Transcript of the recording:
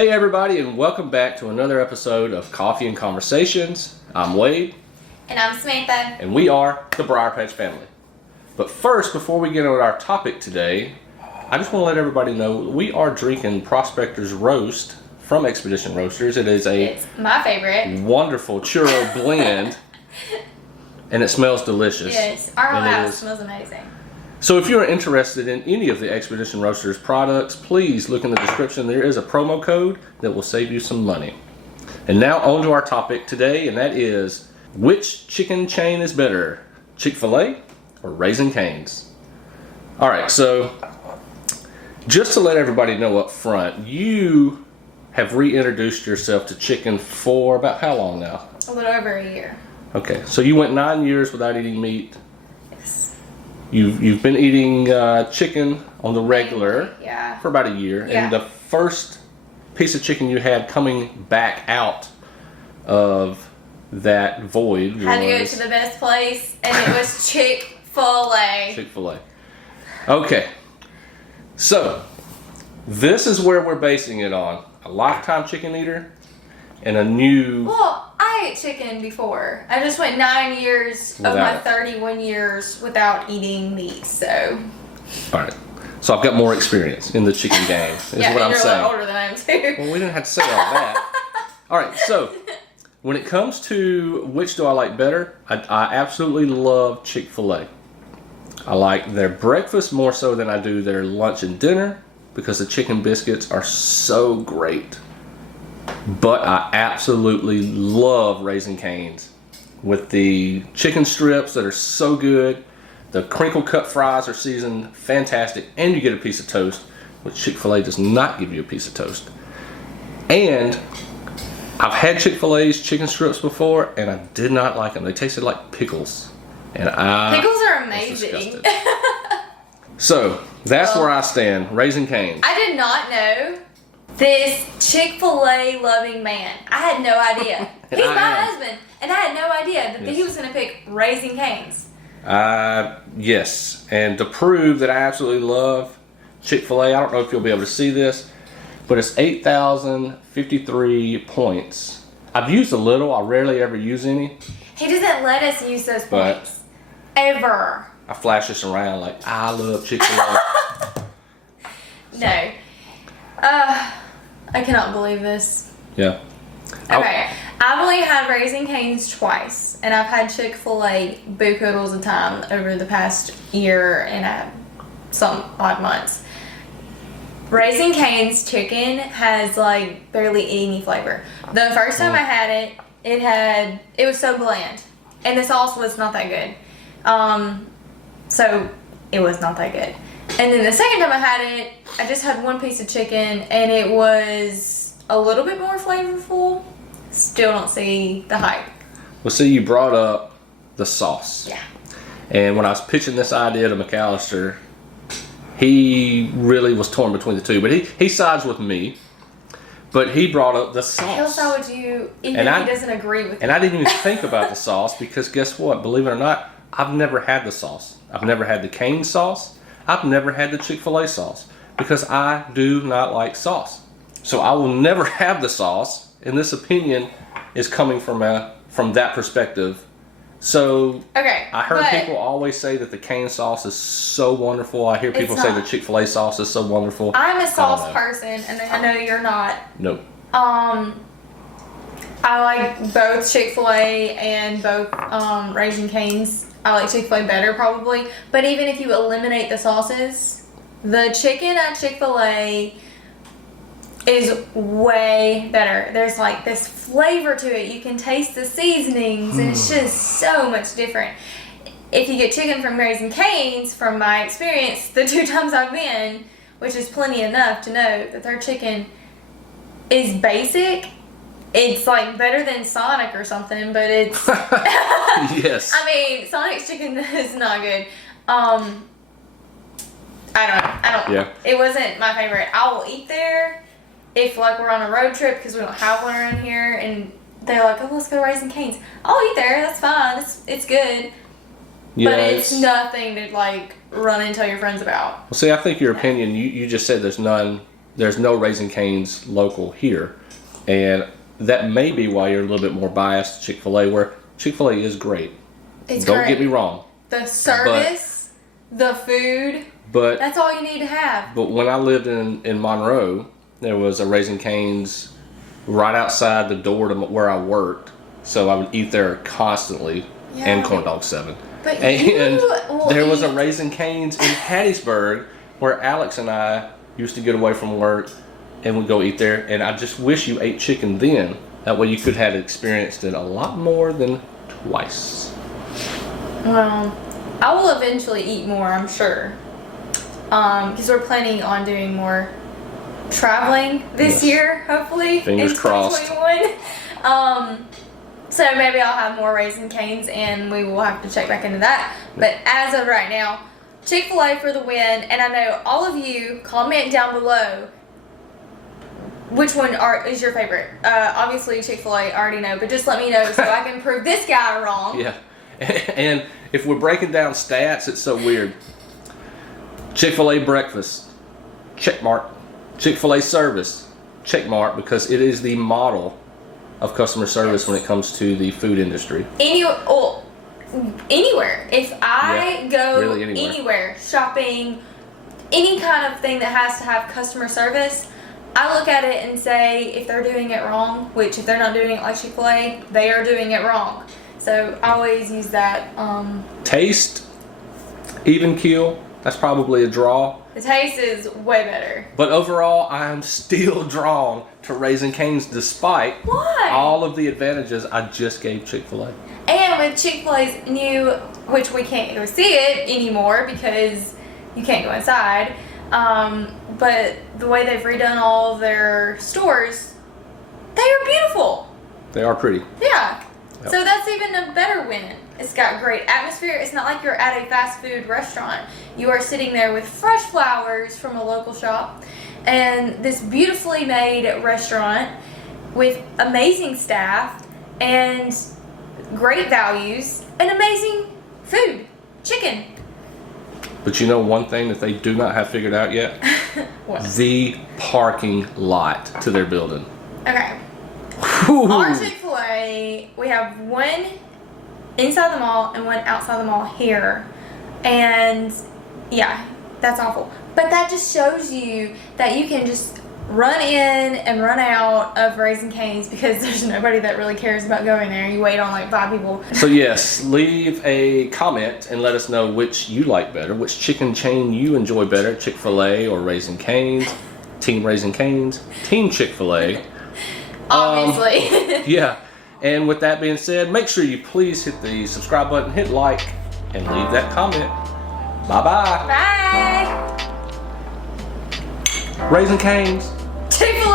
Hey everybody, and welcome back to another episode of Coffee and Conversations. I'm Wade. And I'm Samantha. And we are the Briar Patch family. But first, before we get into our topic today, I just want to let everybody know we are drinking Prospector's Roast from Expedition Roasters. It's my favorite. Wonderful churro blend. And it smells delicious. Yes, our whole house smells amazing. So if you're interested in any of the Expedition Roasters products, please look in the description. There is a promo code that will save you some money. And now on to our topic today, and that is, which chicken chain is better, Chick-fil-A or Raising Cane's? All right, so just to let everybody know up front, you have reintroduced yourself to chicken for about how long now? A little over a year. Okay, so you went 9 years without eating meat. Yes. You've been eating chicken on the regular for about a year. Yeah. And the first piece of chicken you had coming back out of that void was... Had to go to the best place, and it was Chick-fil-A. Chick-fil-A. Okay. So, this is where we're basing it on. A lifetime chicken eater and a new... Well, I ate chicken before. I just went 9 years of my 31 years without eating meat, so... Alright. So I've got more experience in the chicken game, is what I'm saying. You're a little older than I am, too. Well, we didn't have to say all that. Alright, so... When it comes to which do I like better, I absolutely love Chick-fil-A. I like their breakfast more so than I do their lunch and dinner because the chicken biscuits are so great. But I absolutely love Raising Cane's with the chicken strips that are so good. The crinkle cut fries are seasoned fantastic, and you get a piece of toast, which Chick-fil-A does not give you a piece of toast. And I've had Chick-fil-A's chicken strips before, and I did not like them. They tasted like pickles. And pickles are amazing. So, that's where I stand. Raising Cane's. I did not know this Chick-fil-A loving man. I had no idea. He's my husband, and I had no idea that he was going to pick Raising Cane's. Yes. And to prove that I absolutely love Chick-fil-A, I don't know if you'll be able to see this, but it's 8,053 points. I've used a little. I rarely ever use any. He doesn't let us use those points. Ever. I flash this around like, I love Chick-fil-A. No. I cannot believe this. Yeah. Okay. I've only had Raising Cane's twice, and I've had Chick-fil-A buku-doodles of time over the past year and some odd months. Raising Cane's chicken has like barely any flavor. The first time I had it, it was so bland, and the sauce was not that good. So it was not that good. And then the second time I had it, I just had one piece of chicken, and it was a little bit more flavorful. Still don't see the hype. Well, see, you brought up the sauce. Yeah. And when I was pitching this idea to McAllister, he really was torn between the two. But he sides with me. But he brought up the sauce. He'll side with you even if he doesn't agree with you. And I didn't even think about the sauce because guess what? Believe it or not, I've never had the sauce. I've never had the Cane sauce. I've never had the Chick-fil-A sauce because I do not like sauce. So I will never have the sauce, and this opinion is coming from that perspective. So I heard people always say that the Cane sauce is so wonderful. I hear people say the Chick-fil-A sauce is so wonderful. I'm a sauce person, and I know you're not. Nope. I like both Chick-fil-A and both Raising Cane's. I like Chick-fil-A better probably. But even if you eliminate the sauces, the chicken at Chick-fil-A is way better. There's like this flavor to it. You can taste the seasonings, and it's just so much different. If you get chicken from Raising Cane's, from my experience, the 2 times I've been, which is plenty enough to know that their chicken is basic. It's like better than Sonic or something, but it's... Yes. I mean, Sonic's chicken is not good. I don't. Yeah. It wasn't my favorite. I will eat there if like we're on a road trip because we don't have one around here, and they're like, "Oh, let's go to Raising Cane's." I'll eat there. That's fine. It's good. Yeah, but it's nothing to like run and tell your friends about. Well, see, I think your opinion. You just said there's none there's no Raising Cane's local here. And that may be why you're a little bit more biased to Chick-fil-A, where Chick-fil-A is great. It's Don't great. get me wrong. The service, the food, But that's all you need to have. But when I lived in Monroe, there was a Raising Cane's right outside the door to where I worked. So I would eat there constantly, and Corn Dog 7. But And there was a eat- Raising Cane's in Hattiesburg where Alex and I used to get away from work and we'd go eat there. And I just wish you ate chicken then. That way you could have experienced it a lot more than twice. Well, I will eventually eat more, I'm sure. Because we're planning on doing more traveling this Yes. year, hopefully. Fingers in crossed. 2021. So maybe I'll have more Raising Cane's and we will have to check back into that. But as of right now, Chick-fil-A for the win. And I know all of you, comment down below which one is your favorite. Obviously Chick-fil-A, I already know, but just let me know so I can prove this guy wrong. Yeah. And if we're breaking down stats, it's so weird. Chick-fil-A breakfast, check mark. Chick-fil-A service, check mark, because it is the model of customer service when it comes to the food industry. Anywhere. If I go really anywhere. shopping, any kind of thing that has to have customer service, I look at it and say if they're doing it wrong, which if they're not doing it like Chick-fil-A, they are doing it wrong. So I always use that. Taste, even keel, that's probably a draw. The taste is way better. But overall, I'm still drawn to Raising Cane's despite Why? all of the advantages I just gave Chick-fil-A. And with Chick-fil-A's new, which we can't go see it anymore because you can't go inside, but the way they've redone all of their stores, they are beautiful. They are pretty. Yeah. Yep. So that's even a better win. It's got great atmosphere. It's not like you're at a fast food restaurant. You are sitting there with fresh flowers from a local shop and this beautifully made restaurant with amazing staff and great values and amazing food. Chicken. But you know one thing that they do not have figured out yet? What? The parking lot to their building. Okay. Whew. Our Chick-fil-A, we have one inside the mall and one outside the mall here. And yeah, that's awful. But that just shows you that you can just run in and run out of Raising Cane's because there's nobody that really cares about going there. You wait on like 5 people. So yes, leave a comment and let us know which you like better, which chicken chain you enjoy better, Chick-fil-A or Raising Cane's, Team Raising Cane's, Team Chick-fil-A. Obviously. Yeah, and with that being said, make sure you please hit the subscribe button, hit like, and leave that comment. Bye-bye. Bye. Raising Cane's. Chick-fil-A.